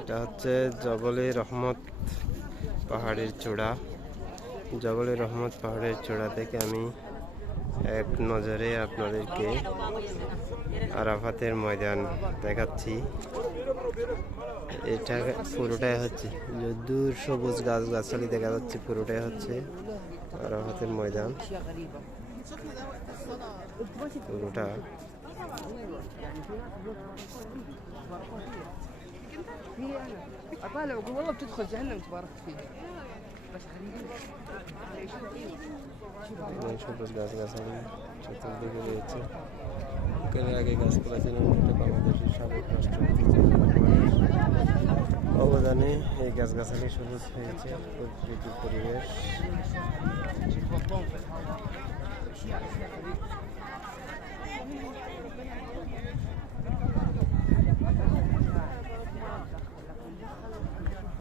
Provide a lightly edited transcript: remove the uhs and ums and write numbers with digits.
এটা হচ্ছে জবলে রহমত পাহাড়ের চূড়া। জবলে রহমত পাহাড়ের চূড়া থেকে আমি এক নজরে আপনাদেরকে আরাফাতের ময়দান দেখাচ্ছি। এটা পুরোটাই হচ্ছে দূর সবুজ গাছগাছালি দেখা যাচ্ছে, পুরোটাই হচ্ছে আরাফাতের ময়দান। পুরোটা اطالع واقول والله بتدخل جهنم تبارك فيه بس সবুজ গাছগাছালি চতুর্দিকে রয়েছে। এখানে আগে গাছপালা ছিল, এটা বাংলাদেশের সাবেক রাষ্ট্রপতি অবদানে এই গাছগাছালি সবুজ হয়েছে। প্রকৃতির পরিবেশ